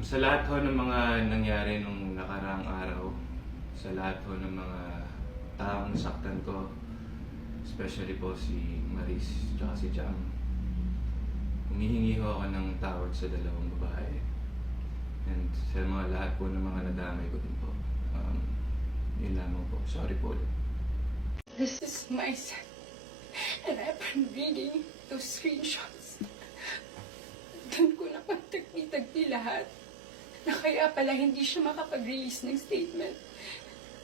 Sa lahat ho ng mga nangyari nung nakaraang araw, sa lahat ho ng mga taong nasaktan ko, especially po si Maris at si Jam, humihingi ho ako ng tawad sa dalawang babae. And sa mga lahat po ng mga nadamay ko din po. Yun lamang po. Sorry po ulit. This is my son. And I've been reading those screenshots. Doon ko napagtagpi-tagpi lahat na kaya pala hindi siya makapag-release ng statement.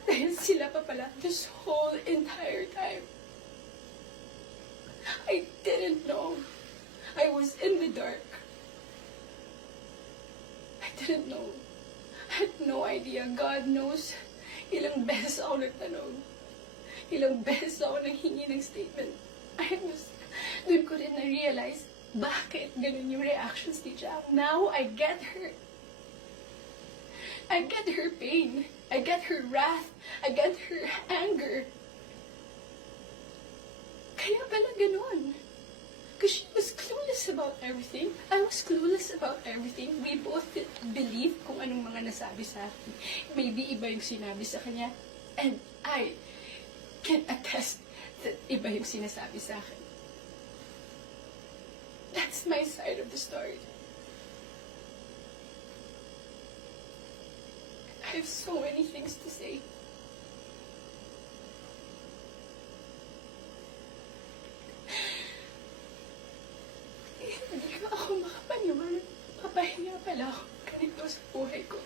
Dahil sila pa pala this whole entire time. I didn't know. I was in the dark. I didn't know. I had no idea. God knows. Ilang beses ako nagtanong. Ilang beses ako nanghingi ng statement. Doon ko rin na-realize bakit ganun yung reactions ni Jam. Now, I get her. I get her pain. I get her wrath. I get her anger. Kaya pala ganun. Because she was clueless about everything. I was clueless about everything. We both believe kung anong mga nasabi sa akin. Maybe iba yung sinabi sa kanya. And I can attest that iba yung sinasabi sa akin. That's my side of the story. I have so many things to say. Hindi pa ako makapaniwala. Papahinga pala ako ganito sa buhay ko.